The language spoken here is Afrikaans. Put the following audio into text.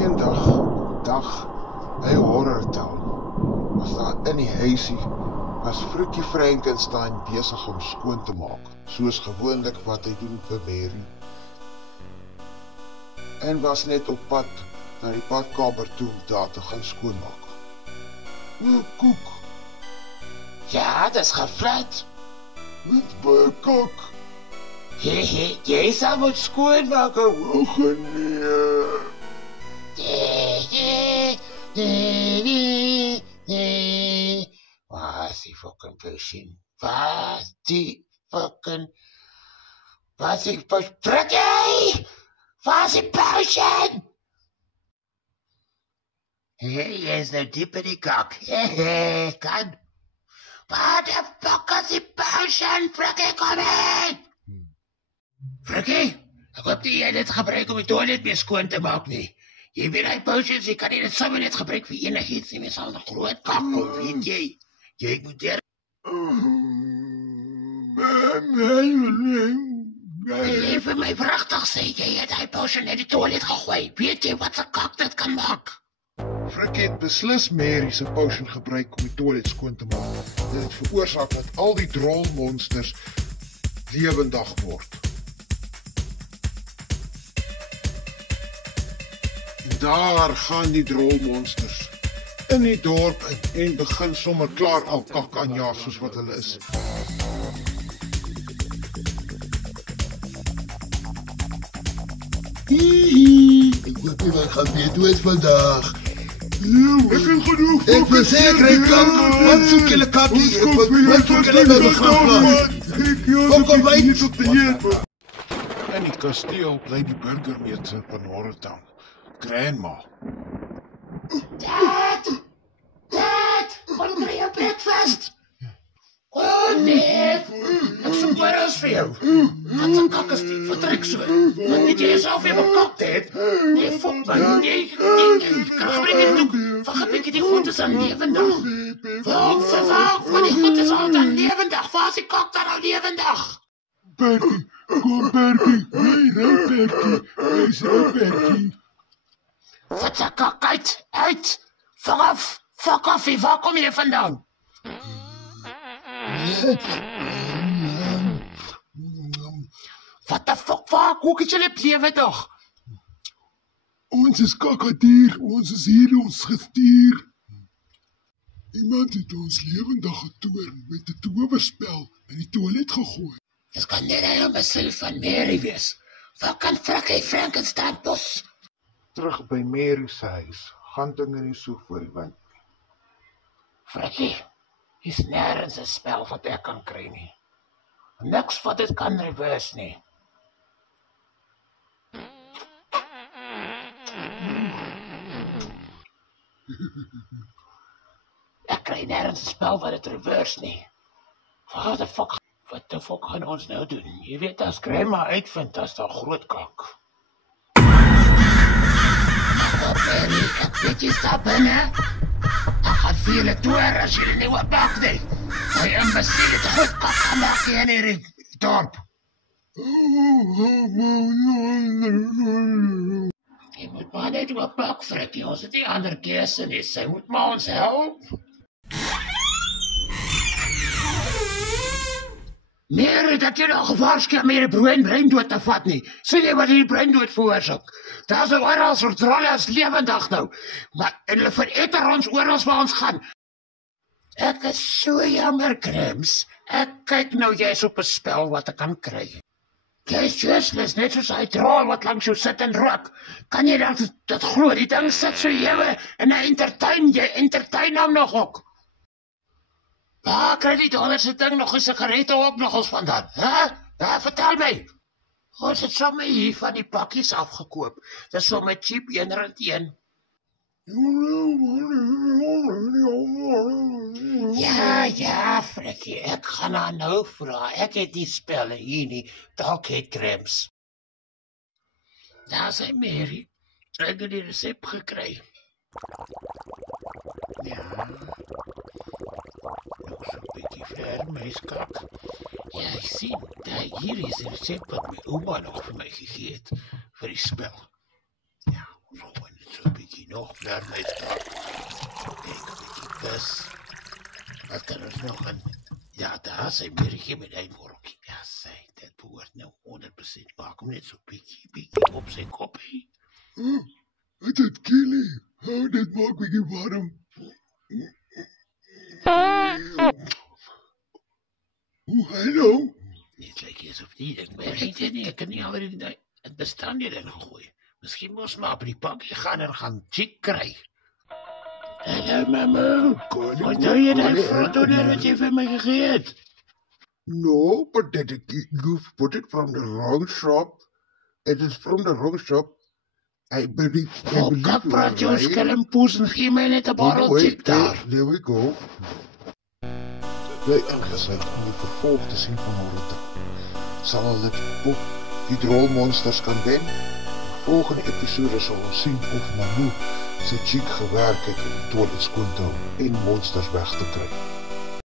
Eendag, dag, hy Horrortown, was daar in die huisie, was Frikkie Frankenstein besig om skoon te maak, soos gewoonlik wat hy doen vir Mary. En was net op pad na die badkamer toe daar te gaan skoonmaak. O, koek. Ja, dis gevlet. Met baie kak. Jy sal moet skoonmaak. Och nee. Waar is die fucking potion? Waar is die potion? Frikkie! Waar is die potion? Jy is nou diep in die kak. Kan. Waar de fuck is die potion? Frikkie, kom in! Frikkie, ek hoop nie jy dit gebruik om die toilet meer skoon te maak nie. Jy weet die potions, jy kan nie dit sommer net gebruik vir enigiets nie, jy sal 'n groot kak kom, weet jy. Jy moet Jy vir my pragtig sê, jy het die potion in die toilet gegooi. Weet jy wat 'n kak dit kan maak? Frikkie het beslis Mary se potion gebruik om die toilet skoon te maak. Dit het veroorsaak dat al die drolmonsters lewendig word. En daar gaan die drolmonsters in die dorp en begin sommer klaar al kak aan jaag soos wat hulle is. Ek hoop nie wat gaan weer dood vandag. Ek het genoeg. Ek wil sê ek kry kak. Wat soek julle kakkie? Wat soek julle by begrafplaas? Kom by hier op die hier. In die kasteel bly die burgemeester van Horrortown, Grandma. Dad! Kom kry jou breakfast! Oh nee! Ek soek oorals vir jou. Wat 'n kak is dit? Vertrek so. Want nie jy self weer bekakt het. Nee, fok man. Nee. Kan gebruik dit doek. Vergebruik die groentes aan lewendig. Van die groentes aan lewendig. Waar is die kak dan al lewendig? Bertie, kom Bertie. Hey, Bertie. Wees Bertie. Wat 'n kak uit. Fuck off, waar kom jy vandaan? Wat die fuck, waar kook het julle lewe toch? Ons is kakadier, ons is hier ons gestuur. Iemand het ons lewendig getoorn met 'n towerspel in die toilet gegooi. Dis kan net een besil van Mary wees. Waar kan Frikkie Frankenstein bos? Terug by Mary se huis, gaan dinge nie so voor die wind. Frikkie, is nergens 'n spel wat ek kan kry nie. Niks wat dit kan reverse nie. Ek kry nergens 'n spel wat dit reverse nie. Wat the fuck gaan ons nou doen? Jy weet as Grandma uitvind, as daar groot kak. Ek weet jy stap binne. Ek gaan vir julle toer as julle nie wat bak nie. My imbeciel het goed kak gemaak hier in die dorp. Jy moet maar net wat bak, Frikkie. Ons het nie ander keuse nie. Sy moet maar ons help. Meer dat jy nog gewaarsku om meer breindood te vat nie. Sien jy wat die breindood veroorsaak? Daar is oral soort drolle as lewendig nou. Maar en hulle vereter ons oral waar ons gaan. Ek is so jammer, Krems. Ek kyk nou jy's op 'n spel wat ek kan kry. Jy's useless, net soos hy drool wat langs jou sit en rook. Kan jy dat glo? Die ding sit so jy en hy entertain hom nog ook. Waar kry die $1 ding nog 'n sigarette ook nog ons vandaan? Ja, vertel my. Ons het sommer hier van die pakkies afgekoop. Dis sommer cheap R1. Ja, Frikkie, ek gaan haar nou vra. Ek het die spelle hier nie, dalk het Krems. Daar sê Mary, ek het die resep gekry. Ja. Nog so 'n bietjie ver, meiskak. Ja, ek sien, hier is die resep wat my ouma nog vir my gegee het, vir die spel. Ja, ons gaan net so 'n nog naar my stap. Kijk, dis. Wat kan ons nog aan? Ja, daar sy merkie met een workie. Ja, sy, dit behoort nou 100% maak hom net so bietjie op sy koppie. Wat het Kelly? Dit maak bietjie warm. Hallo? Net lyk asof die ding werk nie. Ek kan nie al het bestanddeel ingegooi. Miskien moes maar op die pakkie gaan en gaan chick kry. Hallo, mama. Wat doe jy dan fruitdoener wat jy vir my gegee het? No, but you've put it from the wrong shop. It is from the wrong shop. I believe Dat praat jou skelmpoes en gee my net 'n bottle chick daar. There we go. Bly ingesluit om die vervolg te sien van Horita. Sal hulle die drolmonsters kan wen? Volgende episode sal ons sien of Manu sy chick gewerk het om die toilet skoon te hou en monsters weg te kry.